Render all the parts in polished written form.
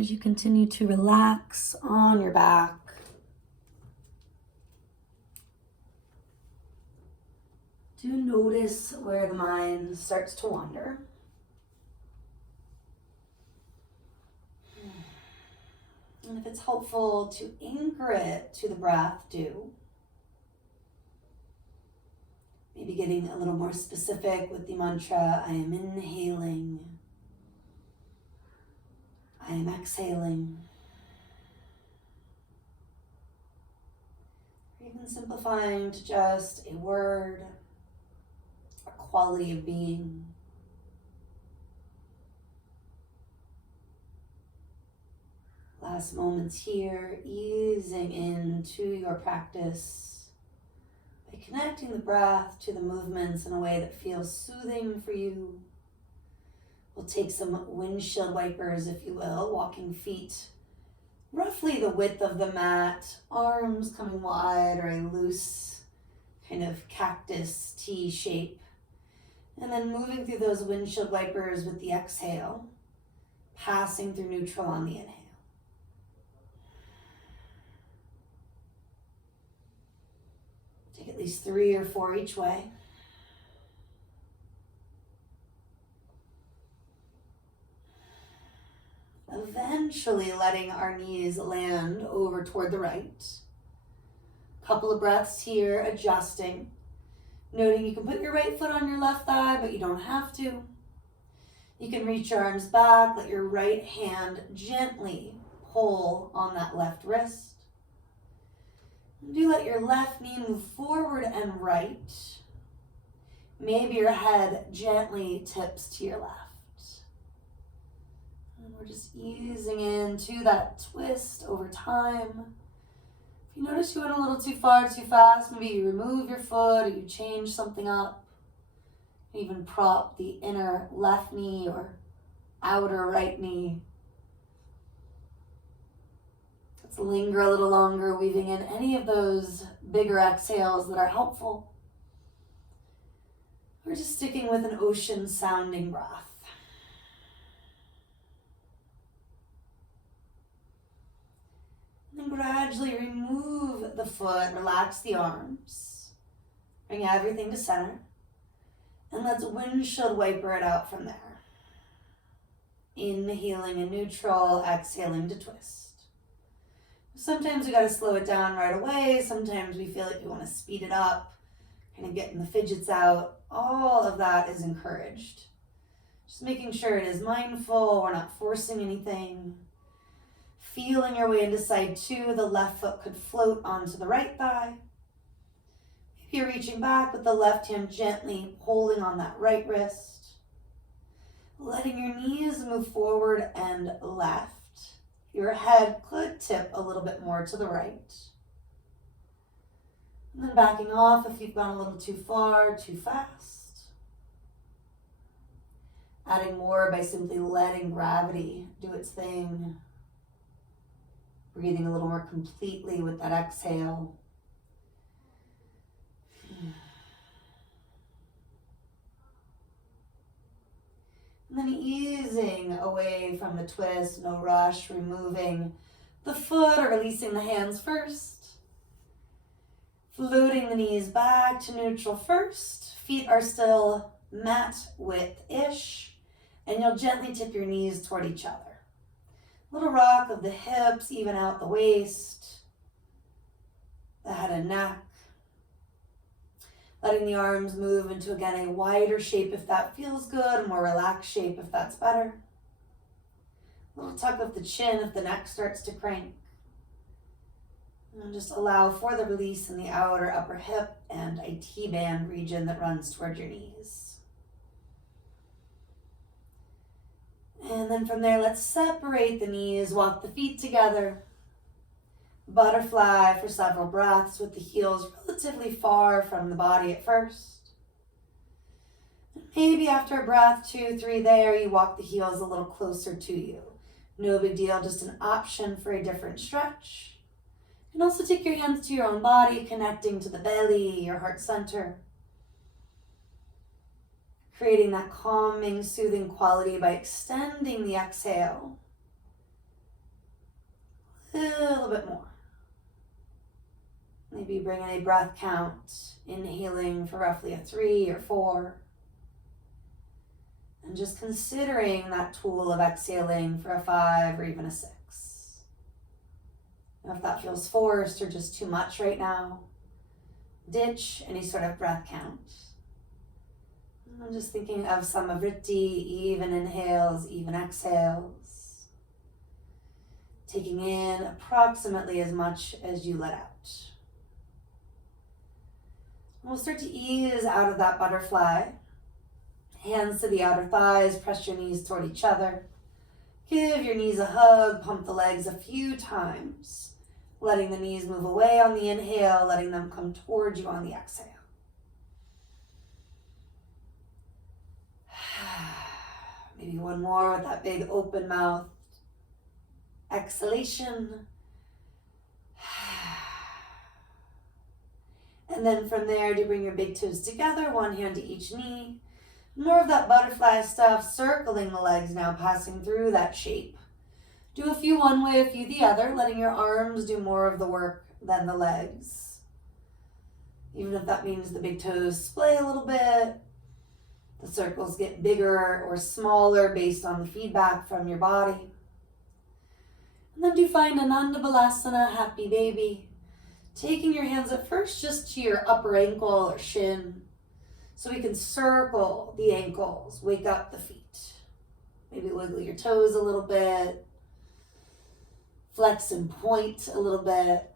As you continue to relax on your back, do notice where the mind starts to wander. And if it's helpful to anchor it to the breath, do. Maybe getting a little more specific with the mantra, I am inhaling, I am exhaling. Or even simplifying to just a word, a quality of being. Last moments here, easing into your practice by connecting the breath to the movements in a way that feels soothing for you. We'll take some windshield wipers, if you will, walking feet roughly the width of the mat, arms coming wide or a loose kind of cactus T shape. And then moving through those windshield wipers with the exhale, passing through neutral on the inhale. Take at least 3 or 4 each way. Eventually letting our knees land over toward the right. Couple of breaths here, adjusting. Noting you can put your right foot on your left thigh, but you don't have to. You can reach your arms back, let your right hand gently pull on that left wrist. Do let your left knee move forward and right. Maybe your head gently tips to your left. And we're just easing into that twist over time. If you notice you went a little too far, too fast, maybe you remove your foot or you change something up. Even prop the inner left knee or outer right knee. Let's linger a little longer, weaving in any of those bigger exhales that are helpful. We're just sticking with an ocean sounding breath. And then gradually remove the foot, relax the arms. Bring everything to center. And let's windshield wiper it out from there. Inhaling in neutral, exhaling to twist. Sometimes we got to slow it down right away. Sometimes we feel like we want to speed it up, kind of getting the fidgets out. All of that is encouraged. Just making sure it is mindful. We're not forcing anything. Feeling your way into side 2. The left foot could float onto the right thigh. Maybe you're reaching back with the left hand gently holding on that right wrist. Letting your knees move forward and left. Your head could tip a little bit more to the right. And then backing off if you've gone a little too far, too fast. Adding more by simply letting gravity do its thing. Breathing a little more completely with that exhale. And then easing away from the twist, no rush, removing the foot or releasing the hands first. Floating the knees back to neutral first. Feet are still mat width-ish, and you'll gently tip your knees toward each other. Little rock of the hips, even out the waist, the head and neck. Letting the arms move into, again, a wider shape if that feels good, a more relaxed shape if that's better. A little tuck of the chin if the neck starts to crank. And just allow for the release in the outer upper hip and a T-band region that runs toward your knees. And then from there, let's separate the knees, walk the feet together. Butterfly for several breaths with the heels relatively far from the body at first. Maybe after a breath, 2, 3 there, you walk the heels a little closer to you. No big deal, just an option for a different stretch. You can also take your hands to your own body, connecting to the belly, your heart center. Creating that calming, soothing quality by extending the exhale. A little bit more. Maybe bring in a breath count, inhaling for roughly a 3 or 4. And just considering that tool of exhaling for a 5 or even a 6. Now, if that feels forced or just too much right now, ditch any sort of breath count. I'm just thinking of samavriti, even inhales, even exhales. Taking in approximately as much as you let out. We'll start to ease out of that butterfly. Hands to the outer thighs, press your knees toward each other. Give your knees a hug, pump the legs a few times, letting the knees move away on the inhale, letting them come toward you on the exhale. Maybe one more with that big open mouth. Exhalation. And then from there, do bring your big toes together, one hand to each knee. More of that butterfly stuff, circling the legs now, passing through that shape. Do a few one way, a few the other, letting your arms do more of the work than the legs. Even if that means the big toes splay a little bit, the circles get bigger or smaller based on the feedback from your body. And then do find Ananda Balasana, happy baby. Taking your hands at first just to your upper ankle or shin, so we can circle the ankles, wake up the feet. Maybe wiggle your toes a little bit, flex and point a little bit.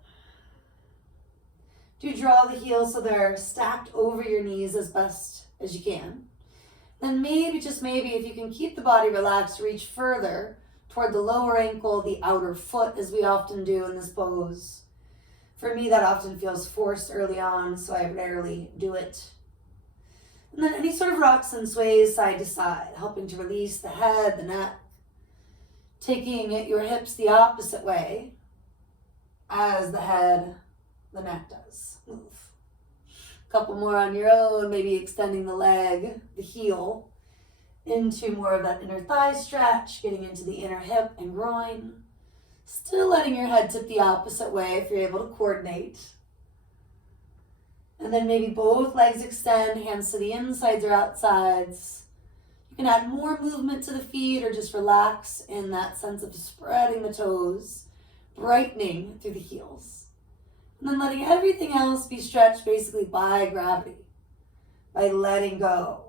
Do draw the heels so they're stacked over your knees as best as you can. Then maybe, just maybe, if you can keep the body relaxed, reach further toward the lower ankle, the outer foot, as we often do in this pose. For me, that often feels forced early on, so I rarely do it. And then any sort of rocks and sways side to side, helping to release the head, the neck. Taking your hips the opposite way as the head, the neck does move. A couple more on your own, maybe extending the leg, the heel, into more of that inner thigh stretch, getting into the inner hip and groin. Still letting your head tip the opposite way if you're able to coordinate. And then maybe both legs extend, hands to the insides or outsides. You can add more movement to the feet or just relax in that sense of spreading the toes, brightening through the heels. And then letting everything else be stretched basically by gravity, by letting go.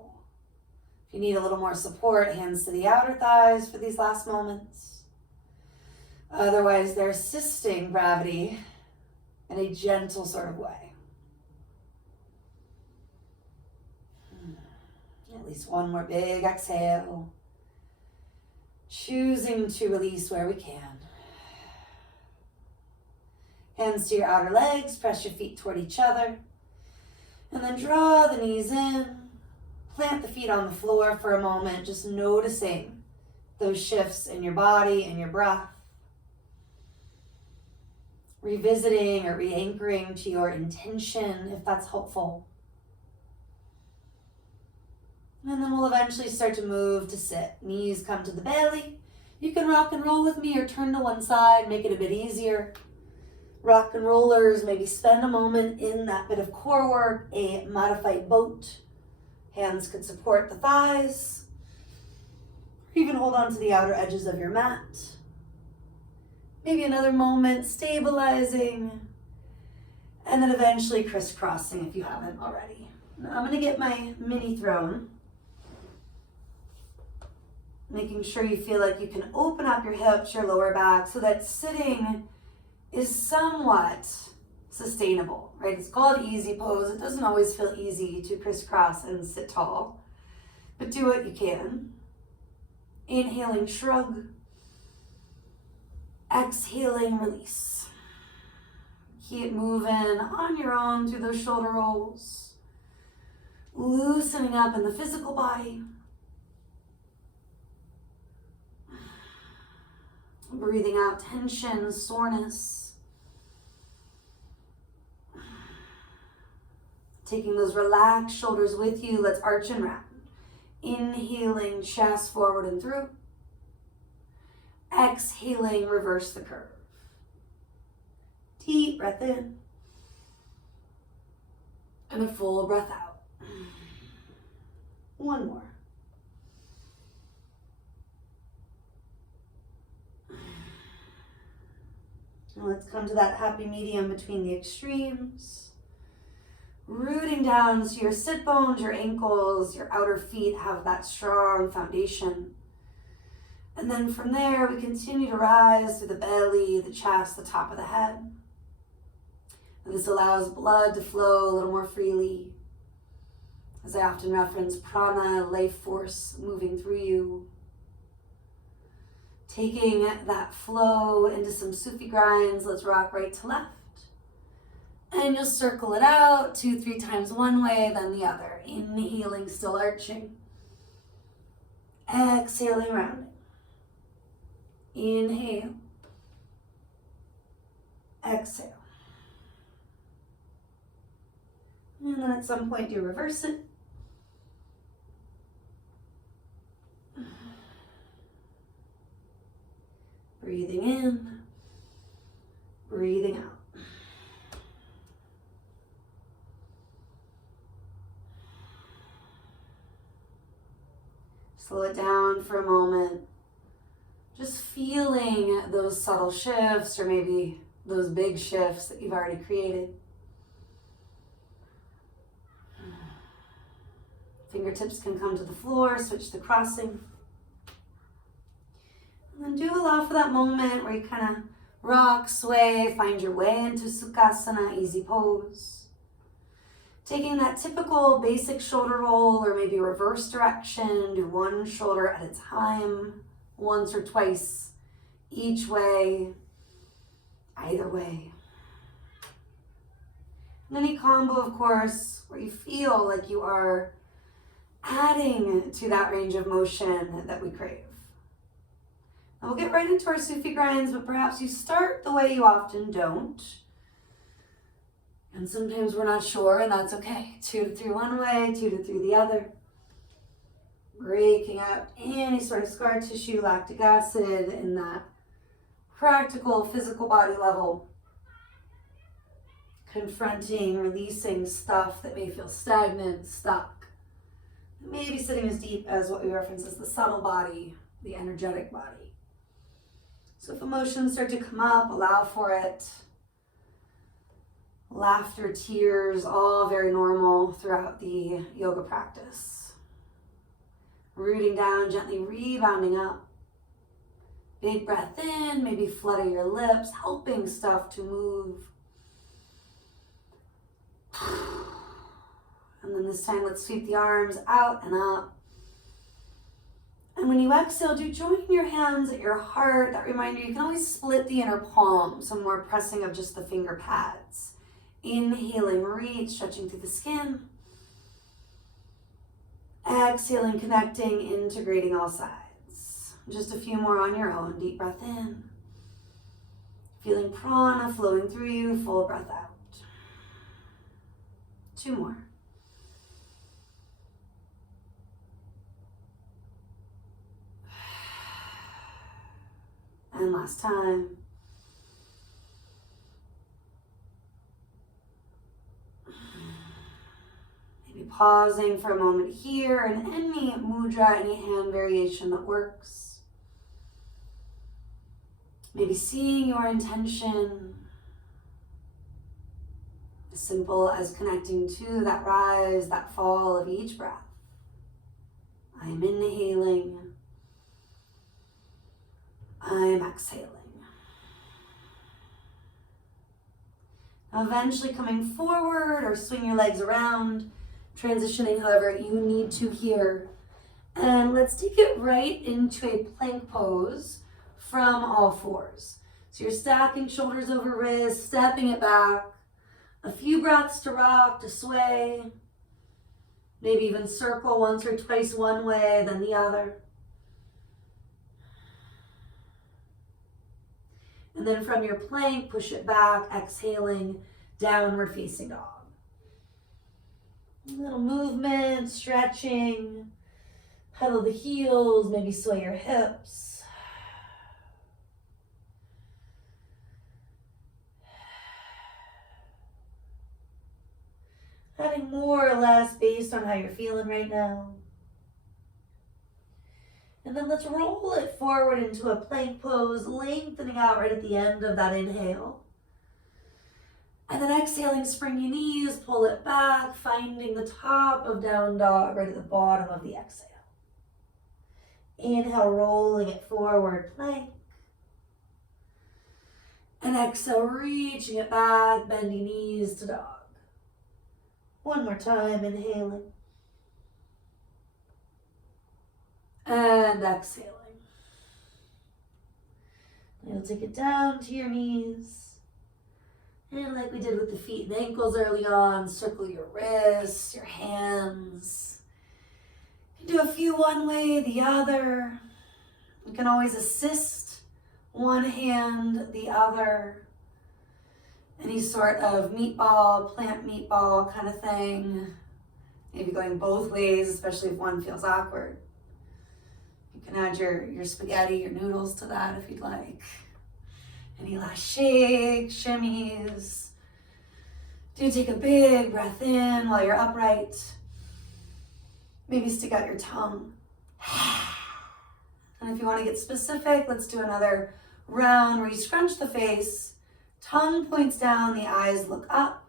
If you need a little more support, hands to the outer thighs for these last moments. Otherwise, they're assisting gravity in a gentle sort of way. At least one more big exhale. Choosing to release where we can. Hands to your outer legs, press your feet toward each other. And then draw the knees in. Plant the feet on the floor for a moment, just noticing those shifts in your body and your breath. Revisiting or re-anchoring to your intention if that's helpful. And then we'll eventually start to move to sit. Knees come to the belly. You can rock and roll with me or turn to one side, make it a bit easier. Rock and rollers, maybe spend a moment in that bit of core work, a modified boat. Hands could support the thighs. Or even hold on to the outer edges of your mat. Maybe another moment, stabilizing, and then eventually crisscrossing if you haven't already. Now I'm gonna get my mini throne, making sure you feel like you can open up your hips, your lower back, so that sitting is somewhat sustainable, right? It's called easy pose. It doesn't always feel easy to crisscross and sit tall, but do what you can. Inhaling, shrug. Exhaling, release. Keep moving on your own through those shoulder rolls. Loosening up in the physical body. Breathing out tension, soreness. Taking those relaxed shoulders with you, let's arch and round. Inhaling, chest forward and through. Exhaling, reverse the curve. Deep breath in. And a full breath out. One more. Now let's come to that happy medium between the extremes. Rooting down so your sit bones, your ankles, your outer feet have that strong foundation. And then from there, we continue to rise through the belly, the chest, the top of the head. And this allows blood to flow a little more freely. As I often reference, prana, life force moving through you. Taking that flow into some Sufi grinds, let's rock right to left. And you'll circle it out 2-3 times one way, then the other. Inhaling, still arching. Exhaling, rounding. Inhale. Exhale. And then at some point you reverse it. Breathing in, breathing out. Slow it down for a moment. Just feeling those subtle shifts or maybe those big shifts that you've already created. Fingertips can come to the floor, switch to crossing. And then do allow for that moment where you kind of rock, sway, find your way into Sukhasana, easy pose. Taking that typical basic shoulder roll or maybe reverse direction, do one shoulder at a time, once or twice, each way, either way. And any combo, of course, where you feel like you are adding to that range of motion that we crave. Now we'll get right into our Sufi grinds, but perhaps you start the way you often don't. And sometimes we're not sure, and that's okay. 2 to 3 one way, 2 to 3 the other. Breaking up any sort of scar tissue, lactic acid in that practical physical body level. Confronting, releasing stuff that may feel stagnant, stuck. Maybe sitting as deep as what we reference as the subtle body, the energetic body. So if emotions start to come up, allow for it. Laughter, tears, all very normal throughout the yoga practice. Rooting down, gently rebounding up. Big breath in, maybe flutter your lips, helping stuff to move. And then this time, let's sweep the arms out and up. And when you exhale, do join your hands at your heart. That reminder, you can always split the inner palm, some more pressing of just the finger pads. Inhaling, reach, stretching through the skin. Exhaling, connecting, integrating all sides. Just a few more on your own. Deep breath in. Feeling prana flowing through you, full breath out. 2 more. And last time. Maybe pausing for a moment here and any mudra, any hand variation that works. Maybe seeing your intention. As simple as connecting to that rise, that fall of each breath. I am inhaling. I am exhaling. Now eventually coming forward or swing your legs around, transitioning however you need to here. And let's take it right into a plank pose from all fours. So you're stacking shoulders over wrists, stepping it back. A few breaths to rock, to sway. Maybe even circle once or twice one way, then the other. And then from your plank, push it back, exhaling, downward facing dog. A little movement, stretching, pedal the heels, maybe sway your hips. how you're feeling right now. And then let's roll it forward into a plank pose, lengthening out right at the end of that inhale. And then exhaling, spring your knees, pull it back, finding the top of down dog right at the bottom of the exhale. Inhale, rolling it forward, plank. And exhale, reaching it back, bending knees to dog. One more time, inhaling. And exhaling. You'll take it down to your knees. And like we did with the feet and ankles early on, circle your wrists, your hands. You can do a few one way, the other. You can always assist one hand, the other. Any sort of meatball, plant meatball kind of thing. Maybe going both ways, especially if one feels awkward. You can add your spaghetti, your noodles to that if you'd like. Any last shakes, shimmies. Do take a big breath in while you're upright. Maybe stick out your tongue. And if you want to get specific, let's do another round where you scrunch the face. Tongue points down, the eyes look up.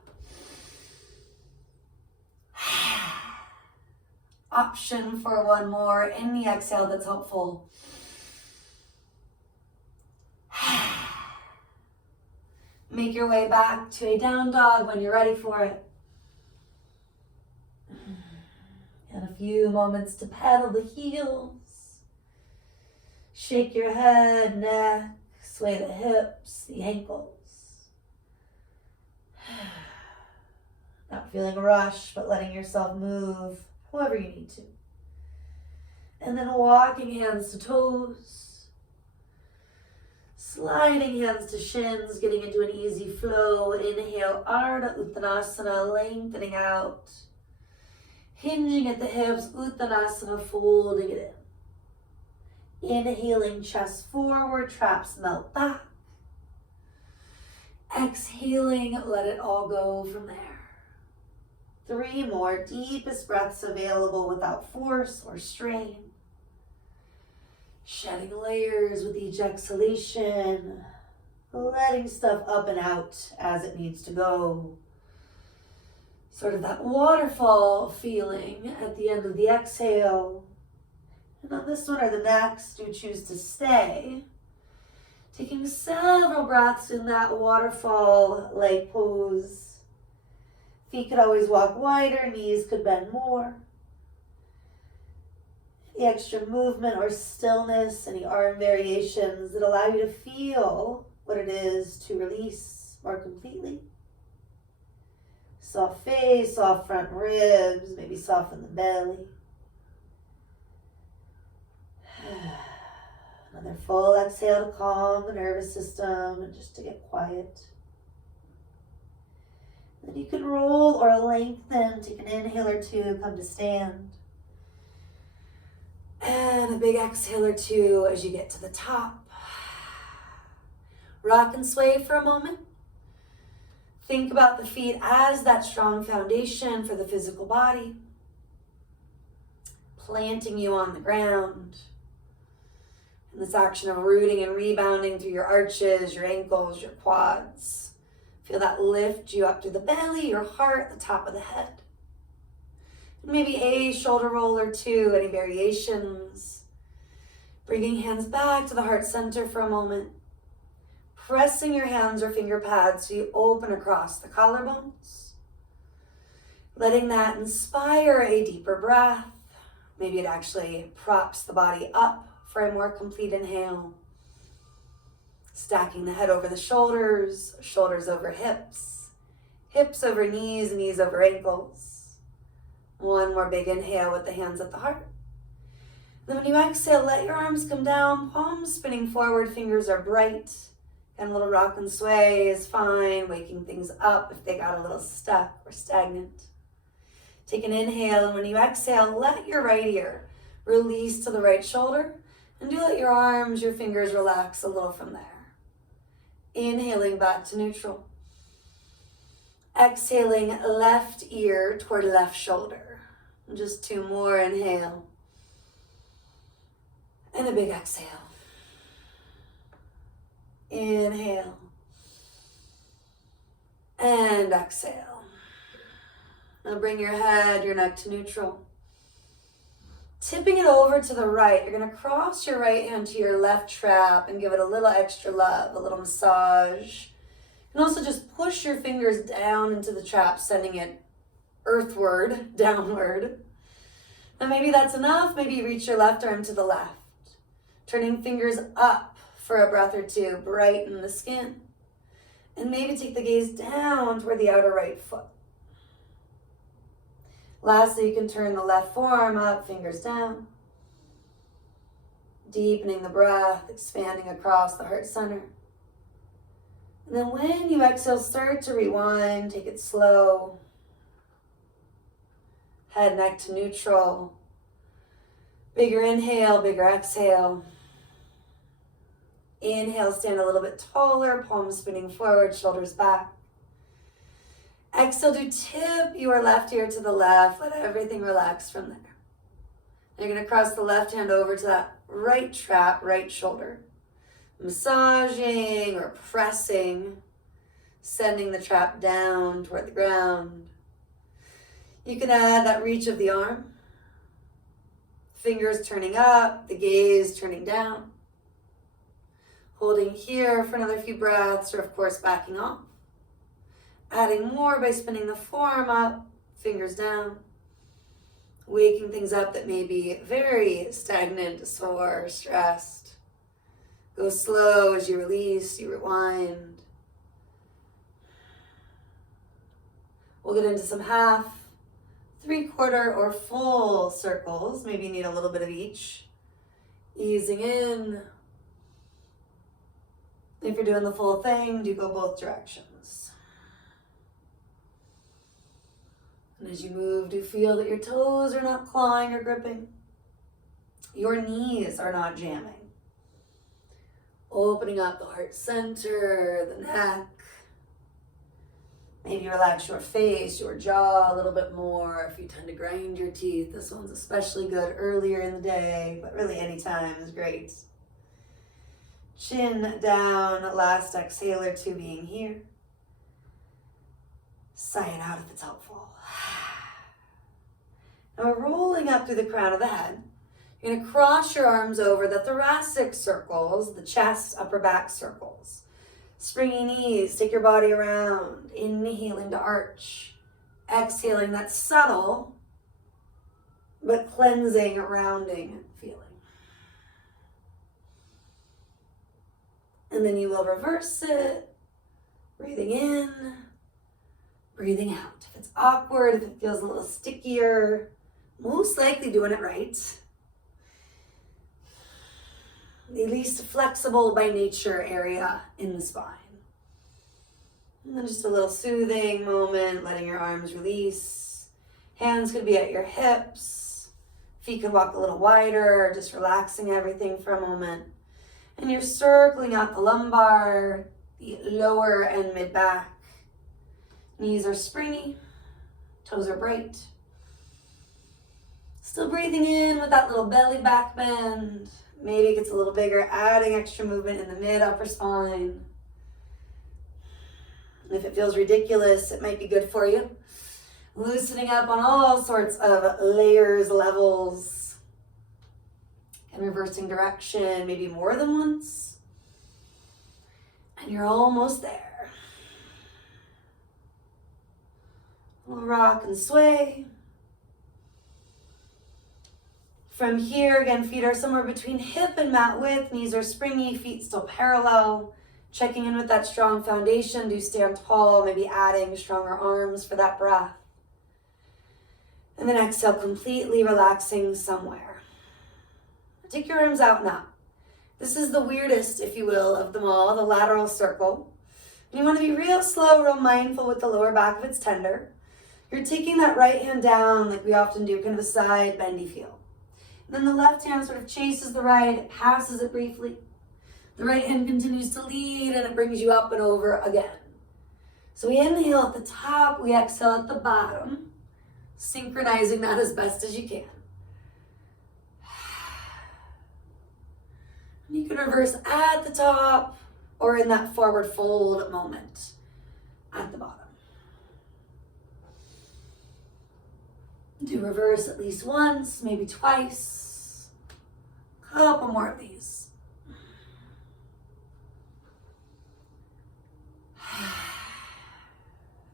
Option for one more in the exhale that's helpful. Make your way back to a down dog when you're ready for it. And a few moments to pedal the heels. Shake your head, neck, sway the hips, the ankles. Not feeling a rush, but letting yourself move however you need to. And then walking hands to toes. Sliding hands to shins, getting into an easy flow. Inhale, Ardha Uttanasana, lengthening out. Hinging at the hips, Uttanasana, folding it in. Inhaling, chest forward, traps melt back. Exhaling, let it all go from there. 3 more deepest breaths available without force or strain. Shedding layers with each exhalation. Letting stuff up and out as it needs to go. Sort of that waterfall feeling at the end of the exhale. And on this one or the next, do choose to stay. Taking several breaths in that waterfall-like pose. Feet could always walk wider, knees could bend more. The extra movement or stillness, any arm variations that allow you to feel what it is to release more completely. Soft face, soft front ribs, maybe soften the belly. Another full exhale to calm the nervous system and just to get quiet. Then you can roll or lengthen, take an inhale or two, come to stand. And a big exhale or two as you get to the top. Rock and sway for a moment. Think about the feet as that strong foundation for the physical body. Planting you on the ground. And this action of rooting and rebounding through your arches, your ankles, your quads. Feel that lift you up through the belly, your heart, the top of the head. Maybe a shoulder roll or two, any variations. Bringing hands back to the heart center for a moment. Pressing your hands or finger pads so you open across the collarbones. Letting that inspire a deeper breath. Maybe it actually props the body up for a more complete inhale. Stacking the head over the shoulders, shoulders over hips, hips over knees, knees over ankles. One more big inhale with the hands at the heart. Then when you exhale, let your arms come down, palms spinning forward, fingers are bright. And a little rock and sway is fine, waking things up if they got a little stuck or stagnant. Take an inhale, and when you exhale, let your right ear release to the right shoulder, and do let your arms, your fingers relax a little from there. Inhaling back to neutral. Exhaling left ear toward left shoulder. Just 2 more. Inhale. And a big exhale. Inhale. And exhale. Now bring your head, your neck to neutral. Tipping it over to the right, you're going to cross your right hand to your left trap and give it a little extra love, a little massage. You can also just push your fingers down into the trap, sending it earthward, downward. And maybe that's enough. Maybe you reach your left arm to the left. Turning fingers up for a breath or two, brighten the skin. And maybe take the gaze down toward the outer right foot. Lastly, you can turn the left forearm up, fingers down. Deepening the breath, expanding across the heart center. And then when you exhale, start to rewind, take it slow. Head, neck to neutral. Bigger inhale, bigger exhale. Inhale, stand a little bit taller, palms spinning forward, shoulders back. Exhale, do tip your left ear to the left. Let everything relax from there. You're going to cross the left hand over to that right trap, right shoulder. Massaging or pressing, sending the trap down toward the ground. You can add that reach of the arm. Fingers turning up, the gaze turning down. Holding here for another few breaths, or of course backing off. Adding more by spinning the forearm up, fingers down. Waking things up that may be very stagnant, sore, stressed. Go slow as you release, you rewind. We'll get into some half, 3/4, or full circles. Maybe you need a little bit of each. Easing in. If you're doing the full thing, do go both directions. And as you move, do feel that your toes are not clawing or gripping. Your knees are not jamming. Opening up the heart center, the neck. Maybe relax your face, your jaw a little bit more. If you tend to grind your teeth, this one's especially good earlier in the day, but really any time is great. Chin down, last exhale or two being here. Sigh it out if it's helpful. Now we're rolling up through the crown of the head. You're going to cross your arms over the thoracic circles, the chest, upper back circles. Springy knees, take your body around. Inhaling to arch. Exhaling that subtle but cleansing, rounding feeling. And then you will reverse it. Breathing in, breathing out. If it's awkward, if it feels a little stickier, most likely doing it right. The least flexible by nature area in the spine. And then just a little soothing moment, letting your arms release. Hands could be at your hips. Feet could walk a little wider, just relaxing everything for a moment. And you're circling out the lumbar, the lower and mid back. Knees are springy, toes are bright. Still breathing in with that little belly back bend. Maybe it gets a little bigger, adding extra movement in the mid upper spine. And if it feels ridiculous, it might be good for you. Loosening up on all sorts of layers, levels. And reversing direction, maybe more than once. And you're almost there. A little rock and sway. From here, again, feet are somewhere between hip and mat width. Knees are springy, feet still parallel. Checking in with that strong foundation. Do stand tall, maybe adding stronger arms for that breath. And then exhale, completely relaxing somewhere. Take your arms out now. This is the weirdest, if you will, of them all, the lateral circle. And you want to be real slow, real mindful with the lower back if it's tender. You're taking that right hand down like we often do, kind of a side bendy feel. And then the left hand sort of chases the right, it passes it briefly. The right hand continues to lead and it brings you up and over again. So we inhale at the top, we exhale at the bottom. synchronizing that as best as you can. You can reverse at the top or in that forward fold moment at the bottom. Do reverse at least once, maybe twice. Couple more of these.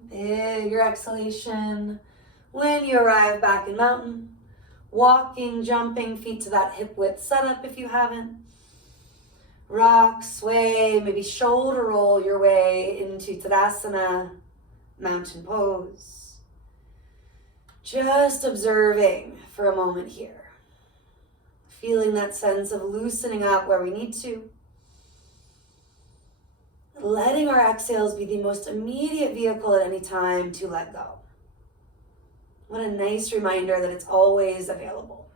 Bigger exhalation. When you arrive back in mountain, walking, jumping, feet to that hip width setup if you haven't. Rock, sway, maybe shoulder roll your way into Tadasana, mountain pose. Just observing for a moment here. Feeling that sense of loosening up where we need to. Letting our exhales be the most immediate vehicle at any time to let go. What a nice reminder that it's always available.